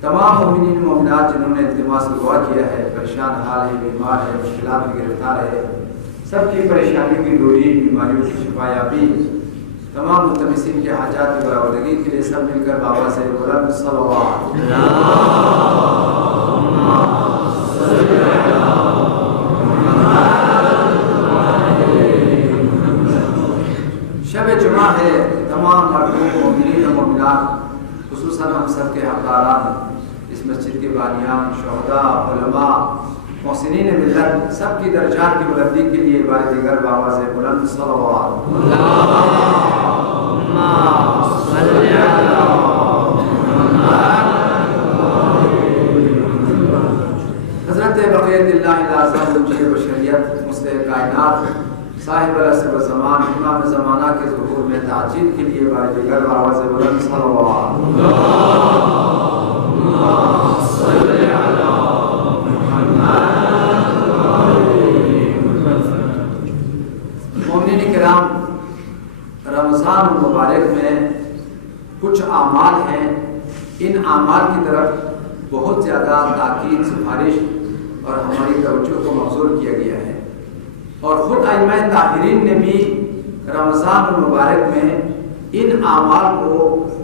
تمام مومنین مومنات جنہوں نے التماس دعا کیا ہے، پریشان حال ہے، بیمار ہے، مشکلات میں گرفتار ہے، سب کی پریشانیوں کی دوری، بیماریوں کی شفا یابی، تمام ملتمسین کے حاجات کی برآوردگی کے لیے سب مل کر بابا سے بلند صلوات شب جمعہ ہے، تمام مردوں مومنین و مومنات خصوصاً ہم سب کے حقداران، اس مسجد کے بانیان، شہداء، علماء، محسنین ملت، سب کی درجات کی بلندی کے لیے بار دیگر بابا سے بلند صلوات حضرت بقیت اللہ اعظم مجید بشریت، مصلح کائنات، صاحب العصر و زمان، امام زمانہ کے ظہور میں تعجیل کے لیے بار دیگر بابا سے بلند صلوات مومنین کرام، رمضان المبارک میں کچھ اعمال ہیں، ان اعمال کی طرف بہت زیادہ تاکید، سفارش اور ہماری توجہ کو مبذول کیا گیا ہے، اور خود ائمہ طاہرین نے بھی رمضان المبارک میں ان اعمال کو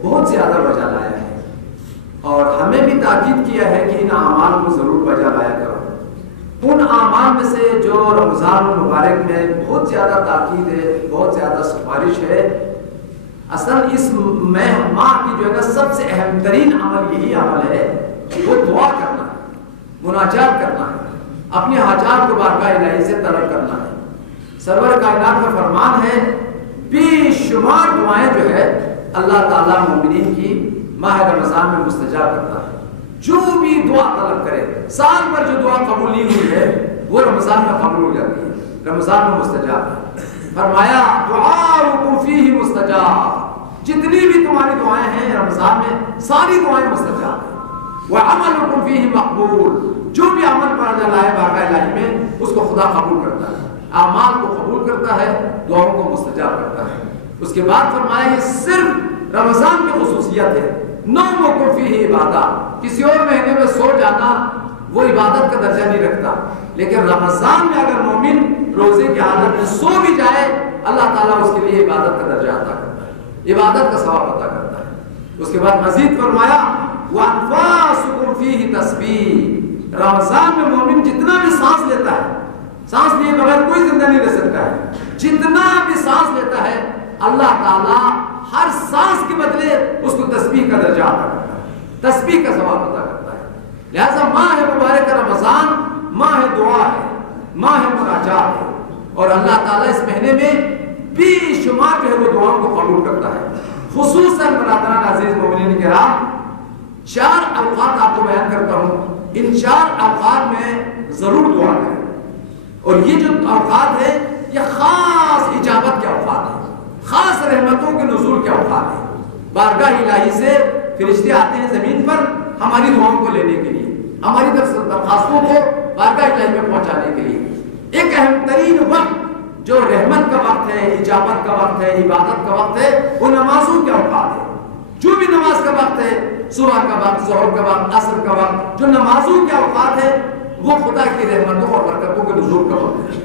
بہت زیادہ بجا لایا ہے، اور ہمیں بھی تاکید کیا ہے کہ ان اعمال کو ضرور بجا لایا کرو۔ ان اعمال میں سے جو رمضان المبارک میں بہت زیادہ تاکید ہے، بہت زیادہ سفارش ہے، اصل اس ماہ کی جو ہے نا سب سے اہم ترین عمل یہی عمل ہے، وہ دعا کرنا ہے، مناجات کرنا ہے، اپنے حاجات کو بارگاہ الہی سے طلب کرنا ہے۔ سرور کائنات کا فرمان ہے، بے شمار دعائیں جو ہے اللہ تعالیٰ مومنین کی ماہ رمضان میں مستجاب کرتا ہے۔ جو بھی دعا طلب کرے، سال بھر جو دعا قبول نہیں ہوئی ہے وہ رمضان میں قبول ہو جاتی ہے، رمضان میں مستجاب ہے۔ فرمایا دعاؤکم فیہ مستجاب، جتنی بھی تمہاری دعائیں ہیں رمضان میں ساری دعائیں مستجاب ہیں۔ وعملکم فیہ مقبول، جو بھی عمل پڑھا جاتا ہے بارگاہ الہی میں اس کو خدا قبول کرتا ہے، اعمال کو قبول کرتا ہے، دعاؤں کو مستجاب کرتا ہے۔ اس کے بعد فرمایا یہ صرف رمضان کی خصوصیت ہے، نومکم فیہ عبادہ، کسی اور مہینے میں سو جانا وہ عبادت کا درجہ نہیں رکھتا، لیکن رمضان میں اگر مومن روزے کی حالت میں سو بھی جائے اللہ تعالیٰ اس کے لیے عبادت کا درجہ عطا کرتا ہے، عبادت کا ثواب عطا کرتا ہے۔ اس کے بعد مزید فرمایا وَأَنفَاسُكُمْ فِيهِ تَسْبِيحٌ، رمضان میں مومن جتنا بھی سانس لیتا ہے، سانس لیے بغیر کوئی زندہ نہیں رہ سکتا ہے، جتنا بھی سانس لیتا ہے اللہ تعالیٰ ہر سانس کے بدلے اس کو تسبیح کا درجہ عطا کرتا ہے، تسبیح کا ثواب عطا کرتا ہے۔ لہذا ماہ مبارک رمضان ماہ دعا ہے، ماہ مناجات ہے، اور اللہ تعالیٰ اس مہینے میں بے شمار جو ہے وہ دعاؤں کو قبول کرتا ہے۔ خصوصاً برادران عزیز مومنین کرام، 4 اوقات آپ کو بیان کرتا ہوں، ان 4 اوقات میں ضرور دعا کریں، اور یہ جو اوقات ہیں یہ خاص اجابت کے اوقات ہیں، خاص رحمتوں کے نزول کے اوقات ہیں۔ بارگاہ الہی سے فرشتے آتے ہیں زمین پر ہماری دعاؤں کو لینے کے لیے، ہماری درخواستوں کو بارگاہ الہی میں پہنچانے کے لیے۔ ایک اہم ترین وقت جو رحمت کا وقت ہے، اجابت کا وقت ہے، عبادت کا وقت ہے، وہ نمازوں کے اوقات ہے۔ جو بھی نماز کا وقت ہے، صبح کا وقت، ظہر کا وقت، عصر کا وقت، جو نمازوں کے اوقات ہے وہ خدا کی رحمتوں اور برکتوں کے نزول کا وقت ہے۔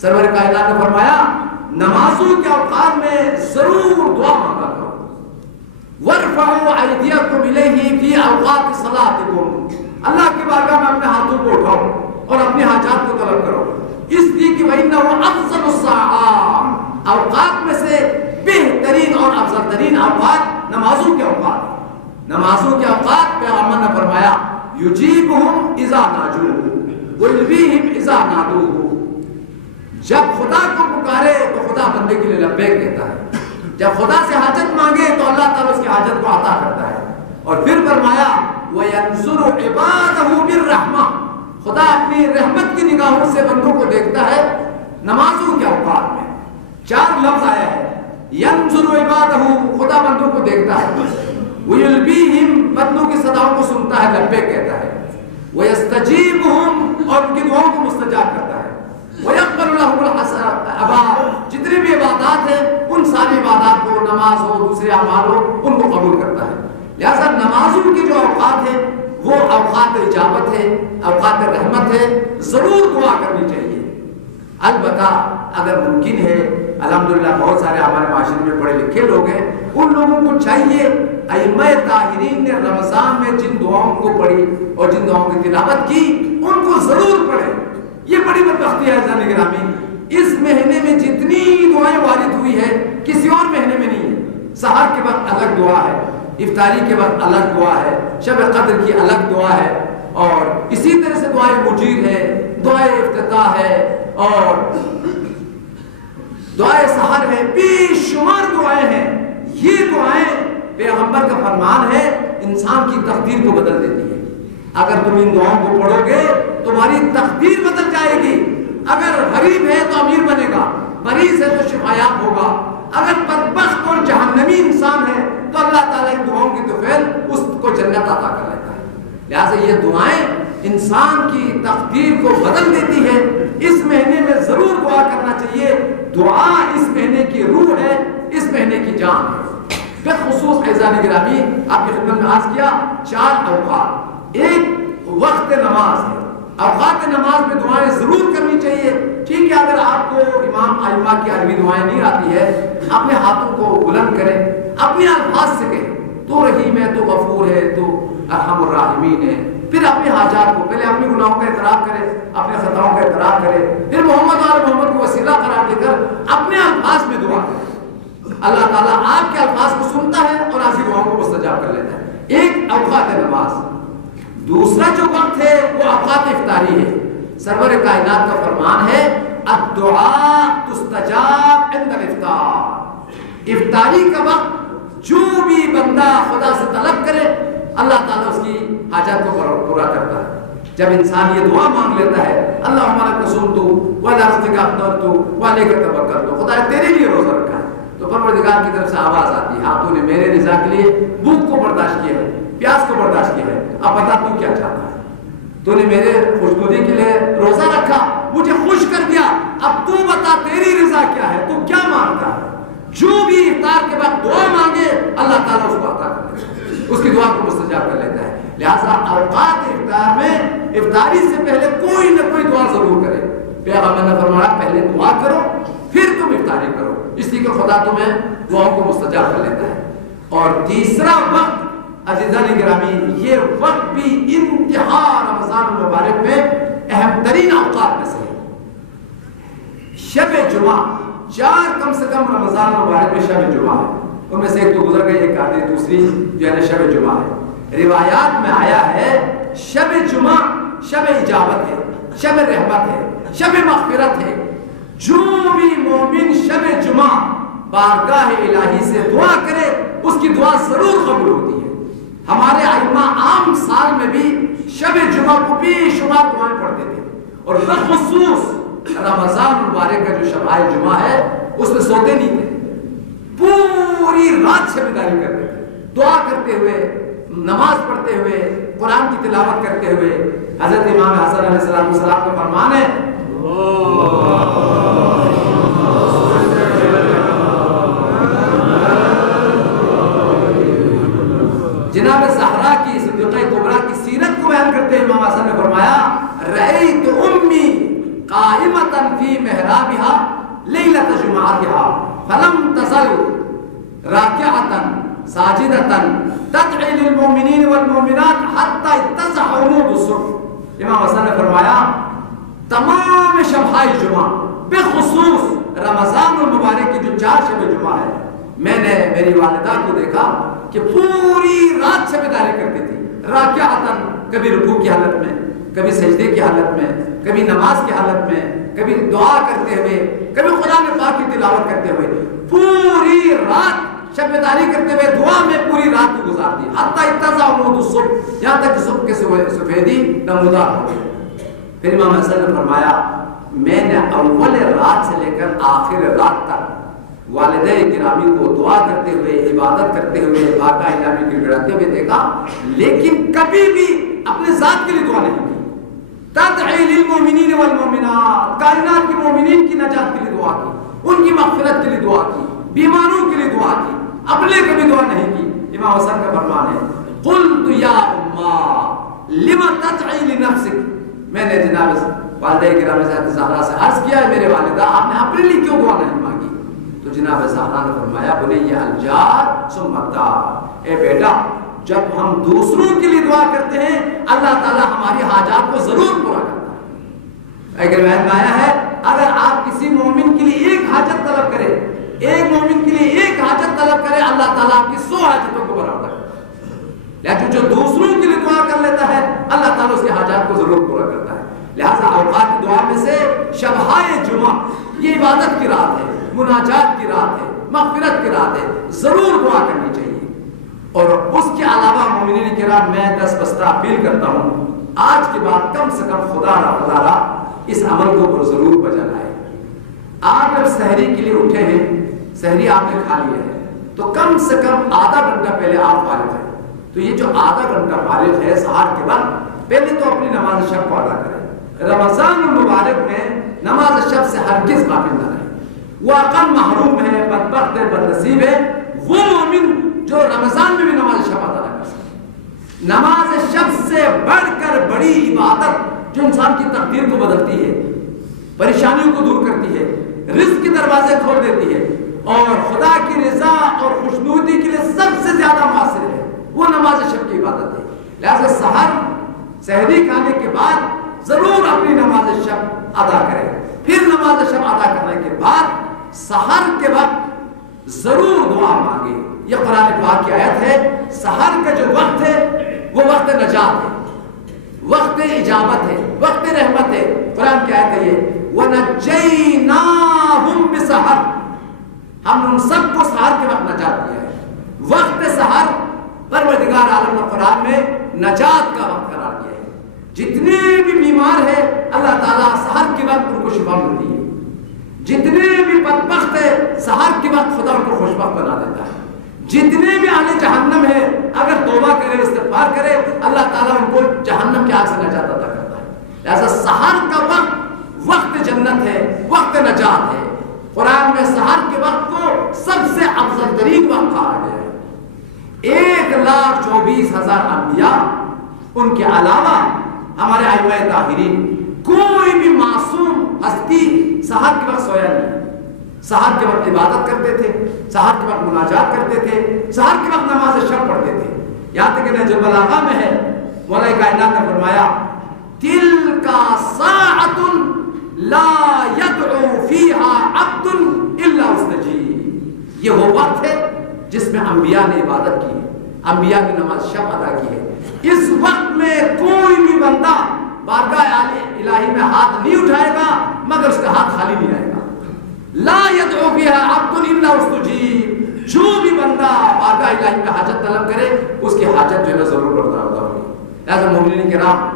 سرور کائنات نے فرمایا نمازوں کے اوقات میں ضرور دعا مانگا کرو۔ وَارْفَعُوا أَيْدِيَكُمْ إِلَيْهِ فِي أَوْقَاتِ صَلَاتِكُمْ، اللہ کی بارگاہ میں اپنے ہاتھوں کو اٹھاؤ اور اپنے حاجات کو طلب کرو، اس لیے کہ وَإِنَّهُ أَفْضَلُ السَّاعَاتِ، اوقات میں سے بہترین اور افضل ترین اوقات نمازوں کے اوقات ہیں۔ نمازوں کے اوقات پیغمبر نے فرمایا یجیبہم اذا ناجوہ ویلویہم اذا نادوہ، جب خدا کو پکارے تو خدا بندے کے لیے لبیک کہتا ہے، جب خدا سے حاجت مانگے تو اللہ تعالیٰ اس کی حاجت کو عطا کرتا ہے۔ اور پھر فرمایا وَيَنْصُرُ عِبَادَهُ بِالرَّحْمَةِ، خدا اپنی رحمت کی نگاہوں سے بندوں کو دیکھتا ہے نمازوں کے اوقات میں۔ 4 لفظ آیا ہے، يَنْصُرُ عِبَادَهُ، خدا بندوں کو دیکھتا ہے، وَيُلْبِيهِمْ، بندوں کی صداؤں کو سنتا ہے، لبیک کہتا ہے، وَيَسْتَجِيبُهُمْ، اور ان کی دعاؤں کو مستجاب کرتا ہے، وَيَقْبَلُ لَهُمُ الْحَسَنَاتِ، جتنے بھی عبادات ہیں ان ساری عبادات کو، نماز ہو، دوسرے اعمال ہو، ان کو قبول کرتا ہے۔ لہذا نمازوں کے جو اوقات ہیں وہ اوقات اجابت ہے، اوقات رحمت ہے، ضرور دعا کرنی چاہیے۔ البتہ اگر ممکن ہے، الحمدللہ بہت سارے ہمارے معاشرے میں پڑھے لکھے لوگ ہیں، ان لوگوں کو چاہیے ائمہ طاہرین نے رمضان میں جن دعاؤں کو پڑھی اور جن دعاؤں کی تلاوت کی ان کو ضرور پڑھیں۔ یہ بڑی بدبختی ہے عزیزان گرامی، اس مہینے میں جتنی دعائیں وارد ہوئی ہے کسی اور مہینے میں نہیں ہے۔ سحر کے وقت الگ دعا ہے، افطاری کے وقت الگ دعا ہے، شب قدر کی الگ دعا ہے، اور اسی طرح سے دعائے مجیر ہے، دعائے افتتاح ہے، اور دعائے سحر ہے، بے شمار دعائیں ہیں۔ یہ دعائیں پیغمبر کا فرمان ہے انسان کی تقدیر کو بدل دیتی ہے۔ اگر تم ان دعاؤں کو پڑھو گے تمہاری تقدیر بدل جائے گی۔ اگر غریب ہے تو امیر بنے گا، مریض ہے تو شفایاب ہوگا، اگر بدبخت اور جہنمی انسان ہے تو اللہ تعالیٰ ان دعاؤں کی توفیل اس کو جنت عطا کر لیتا ہے۔ لہٰذا یہ دعائیں انسان کی تقدیر کو بدل دیتی ہے۔ اس مہینے میں ضرور دعا کرنا چاہیے۔ دعا اس مہینے کی روح ہے، اس مہینے کی جان ہے۔ بالخصوص عزیزان گرامی آپ کی خدمت میں عرض کیا 4 اوقات، ایک وقت نماز ہے، اوقات نماز میں دعائیں ضرور کرنی چاہیے۔ ٹھیک ہے، اگر آپ کو امام ائمہ کی عربی دعائیں نہیں آتی ہے، اپنے ہاتھوں کو بلند کریں، اپنے الفاظ سے کہیں، تو رحیم ہے، تو غفور ہے، تو ارحم الراحمین ہے، پھر اپنے حاجات کو، پہلے اپنے گناہوں کا اعتراف کرے، اپنے خطاؤں کا اعتراف کرے، پھر محمد اور محمد کو وسیلہ قرار دے کر اپنے الفاظ میں دعا کرے۔ اللہ تعالیٰ آپ کے الفاظ کو سنتا ہے اور آپ کی دعاؤں کو مستجاب کر لیتا ہے۔ ایک اوقات نماز، دوسرا جو وقت ہے وہ اوقات افطاری ہے۔ سرور کائنات کا فرمان ہے الدعاء تستجاب عند الافطار، افطاری کا وقت جو بھی بندہ خدا سے طلب کرے اللہ تعالیٰ اس کی حاجات کو پورا کرتا ہے۔ جب انسان یہ دعا مانگ لیتا ہے اللہم لک صمت وعلی رزقک افطرت وعلیک توکلت، خدا تیرے لیے روزہ رکھا ہے، تو پروردگار کی طرف سے آواز آتی ہے ہاں تو نے میرے رضا کے لیے بھوک کو برداشت کیا ہے، پیاس کو برداشت کیا ہے، اب بتا تو کیا چاہتا ہے، تو نے میرے خوشنودی کے لیے روزہ رکھا، مجھے خوش کر دیا، اب تو بتا تیری رضا کیا ہے، تو کیا مانگتا ہے؟ جو بھی افطار کے بعد دعا مانگے اللہ تعالیٰ اس کو عطا کر دیتا ہے، اس کی دعا کو مستجاب کر لیتا ہے۔ لہٰذا اوقات افطار میں افطاری سے پہلے کوئی نہ کوئی دعا ضرور کرے۔ پیغمبر نے فرمایا پہلے دعا کرو پھر تم افطاری کرو، اس لیے کہ خدا تمہیں دعاؤں کو مستجاب کر لیتا ہے۔ اور تیسرا وقت عزیزان گرامی، یہ وقت بھی انتہا رمضان المبارک میں اہم ترین اوقات میں سے ہے۔ شب جمعہ، 4 کم سے کم رمضان المبارک میں شب جمعہ ہے، ان میں سے ایک تو گزر گئی، ایک آدھی دوسری جو ہے شب جمعہ ہے۔ روایات میں آیا ہے شب جمعہ شب اجابت ہے، شب رحمت ہے، شب مغفرت ہے. جو بھی مومن شب جمعہ بارگاہ الہی سے دعا کرے اس کی دعا ضرور قبول ہوتی ہے. ہمارے ائمہ عام سال میں بھی شب جمعہ کو بے شمار دعائیں پڑھتے تھے، اور بخصوص رمضان مبارک کا جو شب جمعہ ہے اس میں سوتے نہیں تھے، پوری رات شب داری کرتے تھے، دعا کرتے ہوئے، نماز پڑھتے ہوئے، قرآن کی تلاوت کرتے ہوئے. حضرت امام حسن علیہ السلام کا فرمان ہے جناب زہرا کی صدیقہ کبریٰ کی سیرت کو بیان کرتے ہیں. امام حسن نے فرمایا رأیت امی قائمۃ فی محرابها لیلۃ جمعتها فلم تزل راکعۃ ساجدۃ تدعی للمؤمنین والمؤمنات حتی اتضح عمود الصبح. امام حسن نے فرمایا تمام شبهای جمعہ بخصوص رمضان المبارک کی جو 4 شب جمعہ ہے، میں نے میری والدہ کو دیکھا کہ پوری رات شب داری کرتی تھی، راکعۃ، کبھی رکوع کی حالت میں، کبھی سجدے کی حالت میں، کبھی نماز کی حالت میں، کبھی دعا کرتے ہوئے، کبھی قرآن پاک کی تلاوت کرتے ہوئے، پوری رات شب داری کرتے ہوئے دعا میں پوری رات کو گزار دی. حتی اتضح عمود الصبح، یہاں تک کہ صبح کے سفیدی نمودار ہو گئی. پھر امام حسن نے فرمایا میں نے اول رات سے لے کر آخر رات تک والدین گرامی کو دعا کرتے ہوئے، عبادت کرتے ہوئے، بارگاہ الہی میں گڑاتے ہوئے دیکھا، لیکن کبھی بھی اپنے ذات کے لیے دعا نہیں کی. تدعی للمؤمنین والمؤمنات، کائنات کے مومنین کی نجات کے لیے دعا کی، ان کی مغفرت کے لیے دعا کی، بیماروں کے لیے دعا کی، اپنے کبھی دعا نہیں کی. امام حسن کا فرمان ہے قلت یا اماں لم تدعی لنفسک، میں نے جناب والدہ گرامی حضرت زہرا سے عرض کیا ہے میرے والدہ آپ نے اپنے لیے کیوں دعا نہیں مانگی؟ تو جناب زہرا نے فرمایا بنی الجار ثم الدار، اے بیٹا جب ہم دوسروں کے لیے دعا کرتے ہیں اللہ تعالی ہماری حاجات کو ضرور پورا کرتا ہے. ایک روایت میں آیا ہے اگر آپ کسی مومن کے لیے ایک حاجت طلب کریں، ایک مومن کے لیے ایک حاجت طلب کرے، اللہ تعالیٰ آپ کی 100 حاجتوں کو برابر کرتا ہے. لیکن جو دوسروں کے لیے دعا کر لیتا ہے اللہ تعالیٰ اس کی حاجات کو ضرور پورا کرتا ہے. لہٰذا اوقات دعا میں سے شبہائے جمعہ یہ عبادت کی رات ہے، مناجات کی رات ہے، مغفرت کی رات ہے، ضرور دعا کرنی چاہیے. اور اس کے علاوہ مومنین کرام میں 10 بستہ اپیل کرتا ہوں آج کے بعد کم سے کم خدا را اس عمل کو ضرور بجا لائے. آپ جب سحری کے لیے اٹھے ہیں، سحری آپ نے کھا لیا ہے، تو کم سے کم آدھا گھنٹہ پہلے آپ فارغ ہیں. تو یہ جو آدھا گھنٹہ فارغ ہے سحر کے بعد، پہلے تو اپنی نماز شب کو ادا کریں. رمضان المبارک میں نماز شب سے ہرگز غافل نہ رہیں. وہ عقل محروم ہے، بدبخت ہے، بدنصیب ہے وہ مومن جو رمضان میں بھی نماز شب ادا کر سکے. نماز شب سے بڑھ کر بڑی عبادت جو انسان کی تقدیر کو بدلتی ہے، پریشانیوں کو دور کرتی ہے، رزق کے دروازے کھول دیتی ہے، اور خدا کی رضا اور خوشنودی کے لیے سب سے زیادہ مؤثر ہے، وہ نماز شب کی عبادت ہے. لہذا سحری کھانے کے بعد ضرور اپنی نماز شب ادا کریں. پھر نماز شب ادا کرنے کے بعد سحر کے وقت ضرور دعا مانگے. یہ قرآن پاک کی آیت ہے. سحر کا جو وقت ہے وہ وقت نجات ہے، وقت اجابت ہے، وقت رحمت ہے. قرآن کی آیت ہے یہ وَنَجَّيْنَاهُمْ بِسَحَرٍ، ہم ان سب کو سحر کے وقت نجات دیا ہے. وقت سحر پروردگار عالم نے قرآن میں نجات کا وقت قرار دیا ہے. جتنے بھی بیمار ہیں اللہ تعالیٰ سحر کے وقت ان کو شفا ملتی ہے. جتنے بھی بدبخت ہیں سحر کے وقت خدا ان کو خوشبخت بنا دیتا ہے. جتنے بھی اہل جہنم ہے اگر توبہ کرے، استغفار کرے، اللہ تعالیٰ ان کو جہنم کی آگ سے نجات عطا کرتا ہے. لہذا سحر کا وقت وقت جنت ہے، وقت نجات ہے. قرآن میں سحر کے وقت کو سب سے افضل ترین وقت کہا گیا ہے. 1,24,000 انبیاء، ان کے علاوہ ہمارے ائمہ طاہرین، کوئی بھی معصوم ہستی سحر کے وقت سویا نہیں. سحر کے وقت عبادت کرتے تھے، سحر کے وقت مناجات کرتے تھے، سحر کے وقت نماز شب پڑھتے تھے. یہاں تک کہ نہج البلاغہ میں ہے مولا کائنات نے فرمایا تِلْكَ سَاعَةٌ لَا يَدْعُو فِيهَا عَبْدٌ إِلَّا اسْتَجِيبَ. یہ وہ وقت ہے جس میں انبیاء نے عبادت کی ہے، انبیاء نے نماز شب ادا کی ہے. اس وقت میں کوئی بھی بندہ بارگاہ الہی میں ہاتھ نہیں اٹھائے گا مگر اس کا ہاتھ خالی نہیں آئے گا. لا يدعو بها عبد الا استجیب. جو بھی بندہ بارگاہ الہی میں حاجت طلب کرے اس کی حاجت جو ہے ضرور برآمد ہوگی. لہذا مومنین کرام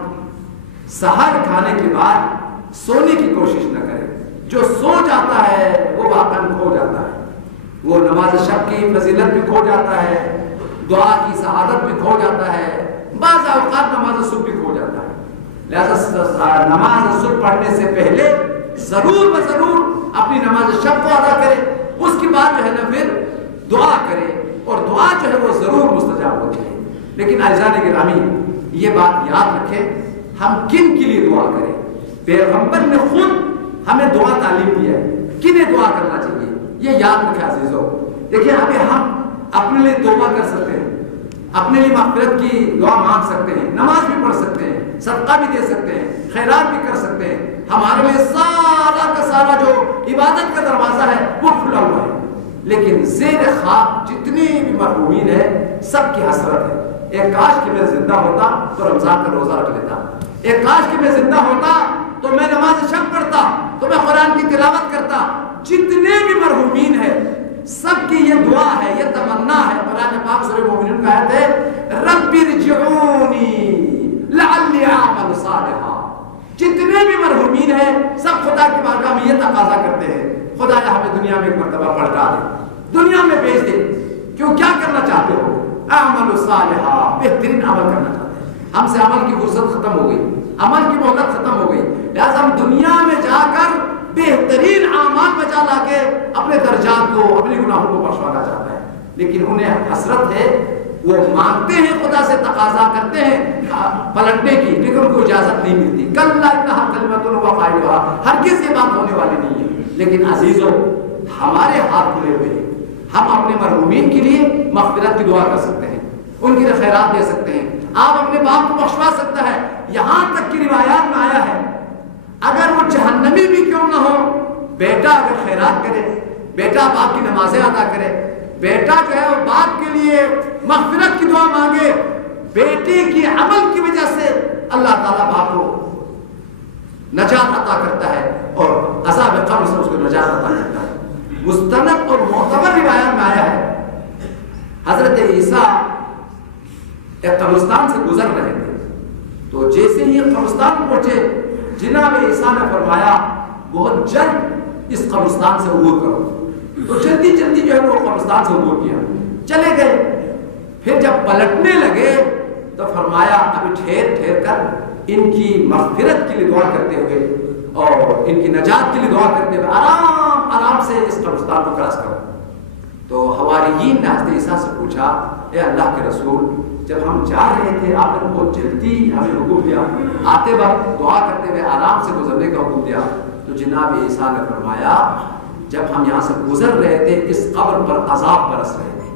سحر کھانے کے بعد سونے کی کوشش نہ کرے. جو سو جاتا ہے وہ واقعاً کھو جاتا ہے. وہ نماز شب کی فضیلت بھی کھو جاتا ہے, دعا کی سعادت بھی کھو جاتا ہے, بعض اوقات نماز صبح بھی کھو جاتا ہے. لہذا نماز صبح پڑھنے سے پہلے ضرور ضرور اپنی نماز شب کو ادا کرے. اس کے بعد جو ہے نا پھر دعا کرے, اور دعا جو ہے وہ ضرور مستجاب ہوتی ہے. لیکن اعزائے گرامی یہ بات یاد رکھیں ہم کن کے لیے دعا کریں. پیغمبر نے خود ہمیں دعا تعلیم دیا ہے, کنہیں دعا کرنا چاہیے یہ یاد رکھیں عزیزو. دیکھیں ہم اپنے لیے توبہ کر سکتے ہیں, اپنے لیے مغفرت کی دعا مانگ سکتے ہیں, نماز بھی پڑھ سکتے ہیں, صدقہ بھی دے سکتے ہیں, خیرات بھی کر سکتے ہیں. ہمارے لیے سارا کا سارا جو عبادت کا دروازہ ہے وہ کھلا ہوا ہے. لیکن زیر خواب جتنے بھی مرحومین ہیں سب کی حسرت ہے. ایک کاش کہ میں زندہ ہوتا تو رمضان کا روزہ رکھ لیتا, ایک کاش کہ میں زندہ ہوتا تو میں نماز شب پڑھتا, تو میں قرآن کی تلاوت کرتا. جتنے بھی مرحومین ہیں سب کی یہ دعا ہے, یہ تمنا ہے. قرآن پاک سورہ مومنون کا آیت ہے رب ارجعونی لعلی اعمل صالحا. جتنے بھی مرحومین ہیں سب خدا کی بارگاہ میں یہ تقاضا کرتے ہیں خدا ہمیں دنیا میں ایک مرتبہ پلٹا دے, دنیا میں بھیج دے. کیوں, کیا کرنا چاہتے ہو؟ اعمل صالحا, بہترین عمل کرنا چاہتے ہیں. ہم سے عمل کی فرصت ختم ہو گئی, عمل کی مہلت ختم ہو گئی. لہذا ہم دنیا میں جا کر بہترین اعمال بچا لا کے اپنے درجات کو, اپنے گناہوں کو بخشوانا چاہتا ہے. لیکن انہیں حسرت ہے, وہ مانگتے ہیں خدا سے, تقاضا کرتے ہیں پلٹنے کی, لیکن ان کو اجازت نہیں ملتی. کلا انہا کلمۃ هو قائلها, ہرگز یہ بات ہونے والی نہیں ہے. لیکن عزیزو ہمارے ہاتھ کھلے ہوئے ہیں, ہم اپنے مرحومین کے لیے مغفرت کی دعا کر سکتے ہیں, ان کے لیے خیرات دے سکتے ہیں. آپ اپنے باپ کو بخشوا سکتا ہے. یہاں تک کہ روایات میں آیا ہے اگر وہ جہنمی بھی کیوں نہ ہو, بیٹا اگر خیرات کرے, بیٹا باپ کی نمازیں ادا کرے, بیٹا جو ہے وہ باپ کے لیے مغفرت کی دعا مانگے, بیٹے کی عمل کی وجہ سے اللہ تعالیٰ باپ کو نجات عطا کرتا ہے اور عذاب قبر سے اس کو نجات عطا کرتا ہے. مستند اور معتبر روایات میں آیا ہے حضرت عیسیٰ ایک قبرستان سے گزر رہے تھے, تو جیسے ہی قبرستان پہنچے جناب عیسیٰ نے فرمایا بہت جلد اس قبرستان سے عبور کرو. تو جلدی جلدی جو ہے وہ قبرستان سے عبور کیا, چلے گئے. پھر جب پلٹنے لگے تو فرمایا ابھی ٹھہر ٹھہر کر ان کی مغفرت کے لیے دعا کرتے ہوئے اور ان کی نجات کے لیے دعا کرتے ہوئے آرام آرام سے اس قبرستان کو کراس کرو. تو حواریین نے حضرت عیسیٰ سے پوچھا اے اللہ کے رسول, جب ہم جا رہے تھے آپ نے بہت جلدی ہمیں حکم دیا, آتے وقت دعا کرتے ہوئے آرام سے گزرنے کا حکم دیا. تو جناب عیسیٰ نے فرمایا جب ہم یہاں سے گزر رہے تھے اس قبر پر عذاب برس رہے تھے.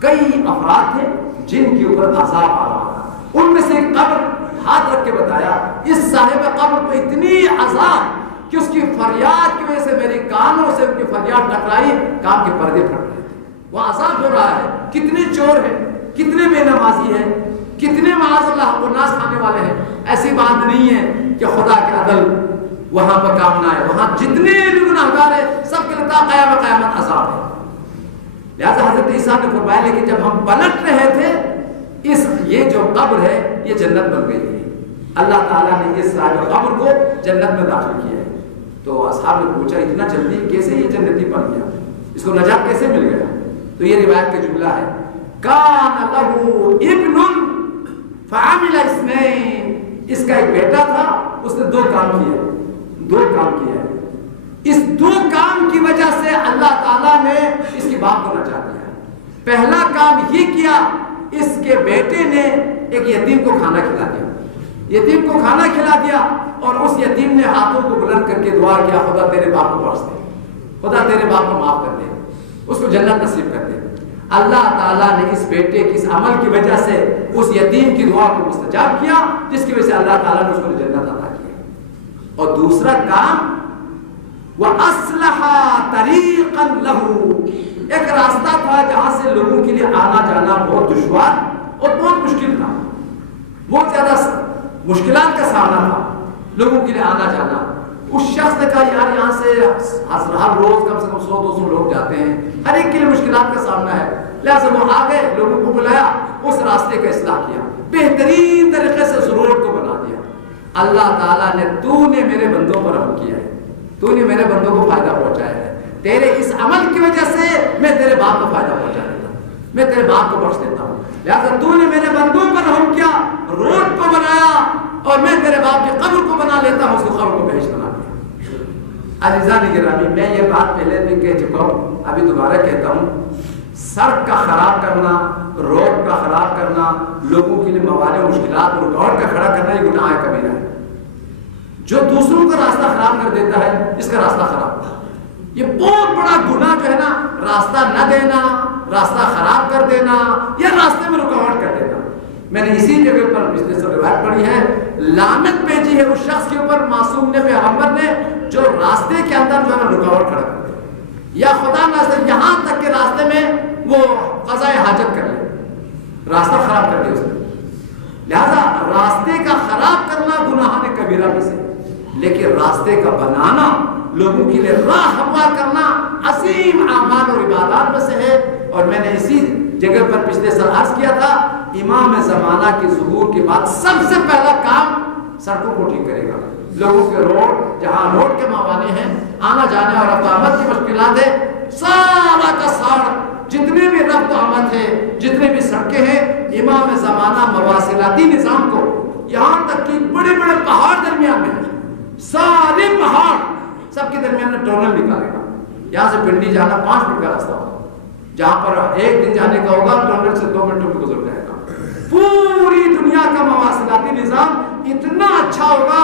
کئی افراد تھے جن کے اوپر عذاب آ رہا تھا. ان میں سے ایک قبر ہاتھ رکھ کے بتایا اس صاحب قبر کو اتنی عذاب کہ اس کی فریاد کی وجہ سے میرے کانوں سے ان کی فریاد ٹکرائی, کان کے پردے پھٹ رہے تھے. وہ عذاب ہو رہا ہے. کتنے چور ہیں, کتنے بے نمازی ہیں, کتنے معاذ اللہ کو ناس کھانے والے ہیں. ایسی بات نہیں ہے کہ خدا کے عدل وہاں پر کام نہ ہے. وہاں جتنے بھی گناہگار ہیں سب کے لیے تا قیامت عذاب ہے. لہذا حضرت عیسیٰ نے فرمایا لیکن جب ہم پلٹ رہے تھے یہ جو قبر ہے یہ جنت بن گئی ہے. اللہ تعالیٰ نے اس قبر کو جنت میں داخل کیا ہے. تو اصحاب نے پوچھا اتنا جلدی کیسے یہ جنتی بن گیا, اس کو نجات کیسے مل گیا؟ تو یہ روایت کا جملہ ہے کان لہ ابن فعمل اثنین, اس کا ایک بیٹا تھا اس نے دو کام کیا. اس دو کام کی وجہ سے اللہ تعالیٰ نے اس کی باپ کو نجات دیا. پہلا کام یہ کیا اس کے بیٹے نے ایک یتیم کو کھانا کھلا دیا اور اس یتیم نے ہاتھوں کو بلند کر کے دعا کیا خدا تیرے باپ کو بخش دے, خدا تیرے باپ کو معاف کر دے, اس کو جنت نصیب کر دے. اللہ تعالیٰ نے اس بیٹے کی اس عمل کی وجہ سے اس یتیم کی دعا کو مستجاب کیا جس کی وجہ سے اللہ تعالیٰ نے اس کو جنت عطا کیا. اور دوسرا کام وَأَصْلَحَ طَرِيقًا لَهُ, ایک راستہ تھا جہاں سے لوگوں کے لیے آنا جانا بہت دشوار اور بہت مشکل تھا, بہت زیادہ مشکلات کا سامنا تھا لوگوں کے لیے آنا جانا. اس شخص نے کہا یار یہاں سے ہر روز کم سے کم 100-200 لوگ جاتے ہیں, ہر ایک کے لیے مشکلات کا سامنا ہے, لہٰذا وہ آ گئے, لوگوں کو بلایا, اس راستے کا اصلاح کیا, بہترین طریقے سے اس روڈ کو بنا دیا. اللہ تعالیٰ نے تو نے میرے بندوں پر رحم کیا ہے, تو نے میرے بندوں کو فائدہ پہنچایا ہے, تیرے اس عمل کی وجہ سے میں تیرے باپ کو فائدہ پہنچا دیتا ہوں, میں تیرے باپ کو بخش دیتا ہوں. لہٰذا تو نے میرے بندوں پر رحم کیا, روڈ کو بنایا, اور میں تیرے باپ کی قبر کو بنا لیتا ہوں, اس کی قبر کو بہشت بنا دیا. عزیزان گرامی, میں یہ بات پہلے بھی کہہ چکا ہوں, ابھی دوبارہ کہتا ہوں, سڑک کا خراب کرنا, روڈ کا خراب کرنا, لوگوں کے لیے موانع مشکلات اور رکاوٹ کا کھڑا کرنا یہ گناہ کبیرہ ہے. جو دوسروں کا راستہ خراب کر دیتا ہے اس کا راستہ خراب ہوتا ہے. یہ بہت بڑا گناہ جو ہے نا, راستہ نہ دینا, راستہ خراب کر دینا یا راستے میں رکاوٹ کر دینا. میں نے اسی جگہ پر پچھلے سال روایت پڑھی ہے, لعنت بھیجی ہے اس شخص کے اوپر معصوم نے, پیغمبر نے, جو راستے کے اندر جو ہے رکاوٹ کھڑا کر دے, یا خدا نہ کرے یہاں تک کہ راستے میں وہ قضاء حاجت کر لے, راستہ خراب کر دے اس نے. لہذا راستے کا خراب کرنا گناہ کبیرہ میں سے, لیکن راستے کا بنانا, لوگوں کے لیے راہ ہموار کرنا عظیم اعمال اور عبادات میں سے ہے. اور میں نے اسی جگہ پر پچھلے سال عرض کیا تھا, امام زمانہ کے ظہور کے بعد سب سے پہلا کام سڑکوں کو ٹھیک کرے گا. لوگوں کے روڈ, جہاں روڈ کے موانع ہیں, آنا جانے اور رفت آمد کی مشکلات ہے, سارا کا سارا جتنے بھی رفت آمد ہے, جتنے بھی سڑکیں ہیں, امام زمانہ مواصلاتی نظام کو, یہاں تک کہ بڑے بڑے پہاڑ درمیان میں ہیں, سارے پہاڑ سب کے درمیان میں ٹونل نکالے گا. یہاں سے پنڈی جانا 5 منٹ کا راستہ ہوگا, جہاں پر 1 دن جانے کا ہوگا ٹونل سے 2 منٹ میں گزر جائے گا. پوری دنیا کا مواصلاتی نظام اتنا اچھا ہوگا,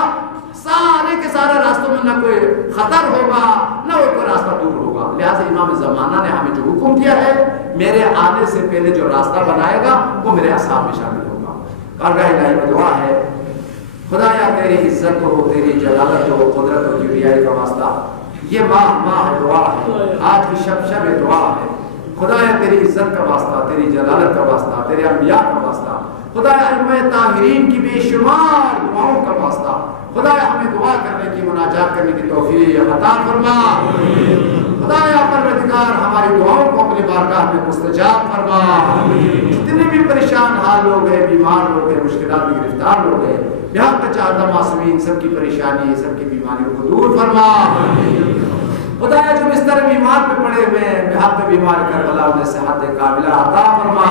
سارے کے سارے راستوں میں نہ کوئی خطر ہوگا, نہ کوئی راستہ دور ہوگا. لہٰذا امام زمانہ نے ہمیں جو حکم دیا ہے, میرے آنے سے پہلے جو راستہ بنائے گا وہ میرے اصحاب میں شامل ہوگا. بارگاہ الہی میں دعا ہے, خدایا تیری عزت ہو, تیری جلالت ہو, قدرت و کبریائی کا واسطہ, یہ ماہ دعا ہے, آج کی شب دعا ہے. خدایا تیری عزت کا واسطہ, تیری جلالت کا واسطہ, تیرے انبیاء کا واسطہ, خدایا ائمہ طاہرین کی بے شمار دعاؤں کا واسطہ, خدایا ہمیں دعا کرنے کی, مناجات کرنے کی توفیق عطا فرما. خدایا پروردگار ہماری دعاؤں کو اپنی بارگاہ میں مستجاب فرما. جتنے بھی پریشان حال لوگ ہیں, بیمار لوگ ہیں, مشکلات میں گرفتار لوگ ہیں, یہاں تک چاہتا معصومین, سب کی پریشانی, سب کی بیماریوں کو دور فرما. خدایا جو بستر بیمار پہ پڑے ہوئے ہیں, بہت بیمار کربلا, انہیں صحت کاملہ عطا فرما.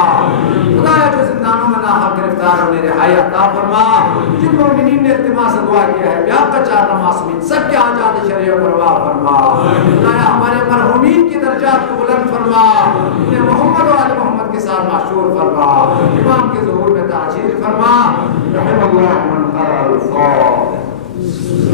خدایا جو زندانوں میں ناحق گرفتار ہونے رہائی عطا فرما. جن مومنین نے التماس سے دعا کیا ہے, بہت کا چارہ معصومین, سب کے آزاد شرعی پرواہ فرما. خدایا ہمارے مرحومین کی درجات کو بلند فرما, انہیں محمد و آل محمد کے ساتھ محشور فرما, امام کے ظہور میں تاجیل فرما. رحم اللہ من قرأ الفاتحہ.